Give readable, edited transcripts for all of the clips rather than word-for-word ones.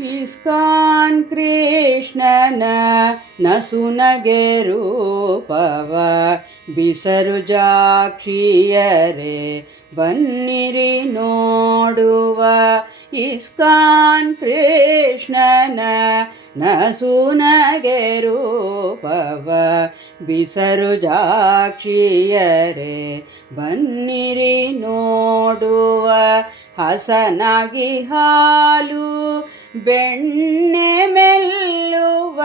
ISKCON ಕೃಷ್ಣನ ನಸುನಗೆ ರೂಪವ ಬಿಸರು ಜಾಕ್ಷಿಯರೇ ಬನ್ನಿರಿ ನೋಡುವ. ಇಸ್ಕಾನ್ ಕೃಷ್ಣನ ನಸುನಗೆ ರೂಪವ ಬಿಸರು ಜಾಕ್ಷಿಯರೇ ಬನ್ನಿರಿ ನೋಡುವ. ಹಸನಾಗಿ ಹಾಲು ಬೆಣ್ಣೆ ಮೆಲ್ಲುವ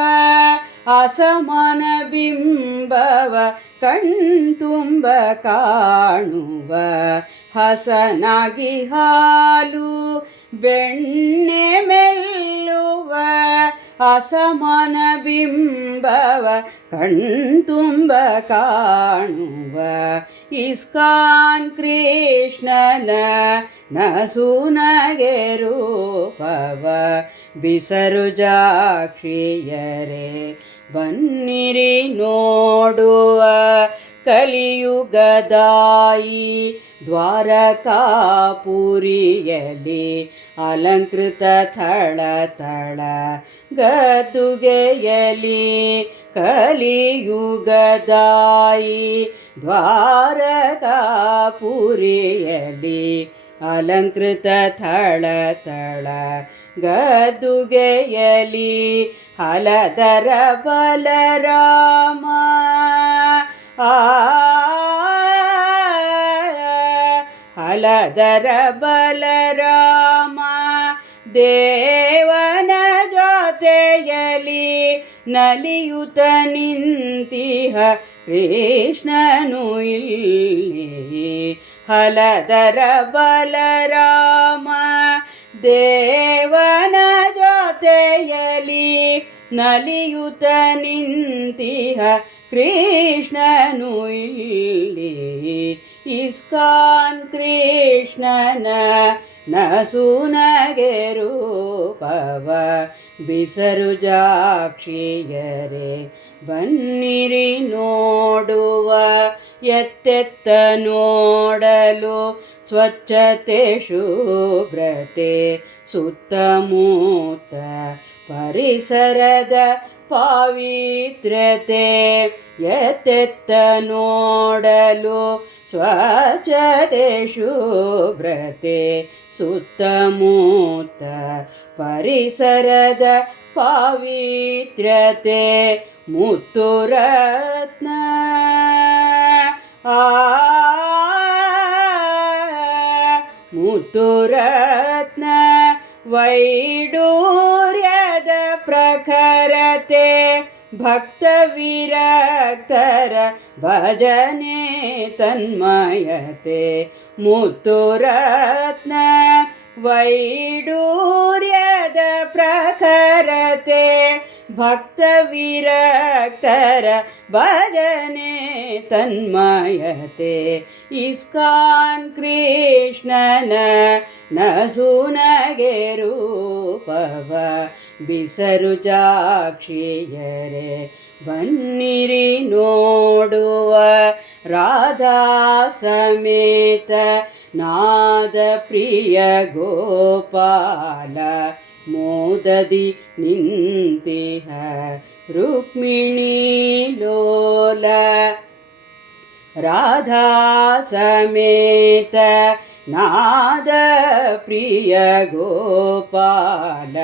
ಅಸಮಾನ ಬಿಂಬವ ಕಣ್ತುಂಬ ಕಾಣುವ. ಹಸನಾಗಿ ಹಾಲು ಬೆಣ್ಣೆ ಮೆಲ್ಲುವ ಅಸಮಾನ ಬಿಂಬವ ಕಣ್ತುಂಬ ಕಾಣುವ. ಇಸ್ಕಾನ್ ಕೃಷ್ಣನ ನಸುನಗೆ ರೂಪವ ಬಿಸರು ಜಾಕ್ಷಿಯರೇ ಬನ್ನಿರಿ ನೋಡುವ. ಕಲಿಯುಗದಾಯಿ ದ್ವಾರಕಾಪುರಿಯಲಿ ಅಲಂಕೃತ ಥಳ ಥಳ ಗದ್ದುಗೆಯಲಿ. ಕಲಿಯುಗದಾಯಿ ದ್ವಾರಕಾಪುರಿಯಲಿ ಅಲಂಕೃತ ಥಳ ಥಳ ಗದ್ದುಗೆಯಲಿ. ಹಲದರ ಬಲರಾಮ ಹಲದರ ಬಲರಾಮ ದೇವನ ಜೊತೆಯಲಿ ನಲಿಯುತ ನಿಂತಿಹ ಕೃಷ್ಣನು ಇಲ್ಲಿ. ಹಲದರ ಬಲರಾಮ ದೇವನ ಜೊತೆಯಲಿ ನಲಿಯುತ ನಿಂತಿಹ ಕೃಷ್ಣನು ಇಲ್ಲಿ. ಇಸ್ಕಾನ್ ಕೃಷ್ಣನ ನಸುನಗೆ ರೂಪವ ಬಿಸರು ಜಾಕ್ಷಿಯರೇ ಬನ್ನಿರಿ ನೋಡುವ. ಎತ್ತೆತ್ತ ನೋಡಲು ಸ್ವಚ್ಛತೆ ಶುಭ್ರತೆ ಸುತ್ತಮುತ್ತ ಪರಿಸರದ ಪಾವಿತ್ರ್ಯತೆ. ಎತ್ತೆತ್ತ ನೋಡಲು ಸ್ವಚ್ಛತೆ ಶುಭ್ರತೆ ಸುತ್ತಮುತ್ತ ಪರಿಸರದ ಪಾವಿತ್ರ್ಯತೆ. ಮುತ್ತು ರತ್ನ ಮುತ್ತು ರತ್ನ ವೈಡೂರ್ಯದ ಪ್ರಖರತೆ. ಭಕ್ತ ವಿರಕ್ತರ ಭಜನೆ ತನ್ಮಯತೆ. ಮುತ್ತು ರತ್ನ ವೈಡೂರ್ಯದ ಪ್ರಖರತೆ. ಭಕ್ತ ವಿರಕ್ತರ ಭಜನೆ ತನ್ಮಯತೆ. ಇಸ್ಕಾನ್ ಕೃಷ್ಣನ ನಸುನಗೆ ರೂಪವ ಬಿಸರು ಜಾಕ್ಷಿಯರೇ ಬನ್ನಿರಿ ನೋಡುವ. ರಾಧಾ ಸಮೇತ ನಾದ ಪ್ರಿಯ ಗೋಪಾಲ ಮೋದದಿ ನಿಂತಿಹ ರುಕ್ಮಿಣಿ ಲೋಲ. ರಾಧಾ ಸಮೇತ ನಾದ ಪ್ರಿಯ ಗೋಪಾಲ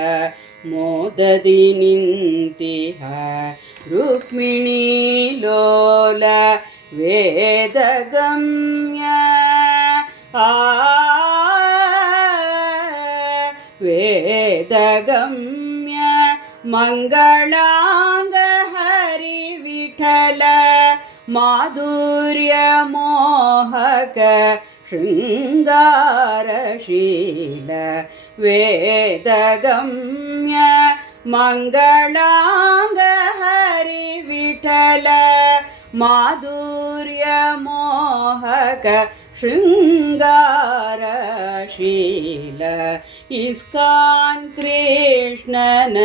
ಮೋದದಿ ನಿಂತಿಹ ರುಕ್ಮಿಣಿ ಲೋಲ. ವೇದಗಮ್ಯ ವೇದಗಮ್ಯ ಮಂಗಳಾಂಗ ಹರಿ ವಿಠಲ ಮಾಧುರ್ಯ ಮೋಹಕ ಶೃಂಗಾರಶೀಲ. ವೇದಗಮ್ಯ ಮಂಗಳಾಂಗ ಹರಿ ವಿಠಲ ಮಾಧುರ್ಯ ಮೋಹಕ ಶೃಂಗಾರಶೀಲ. ಇಸ್ಕಾನ್ ಕೃಷ್ಣನ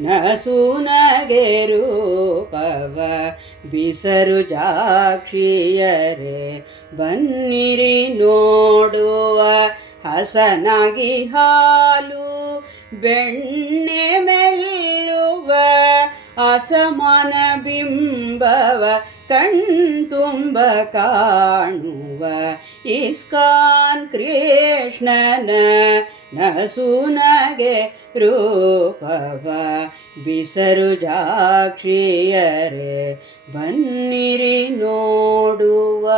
ನಸುನಗೆ ರೂಪವ ಬಿಸರು ಜಾಕ್ಷಿಯರೇ ಬನ್ನಿರಿ ನೋಡುವ. ಹಸನಾಗಿ ಹಾಲು ಬೆಣ್ಣೆ ಮೆಲ್ಲುವ ಅಸಮಾನ ಬಿಂಬವ ಕಣ್ತುಂಬ ಕಾಣುವ ಇಸ್ಕಾನ್ ಕೃಷ್ಣನ ನಸುನಗೆ ರೂಪವ ಬಿಸರು ಜಾಕ್ಷಿಯರೇ ಬನ್ನಿರಿ ನೋಡುವ.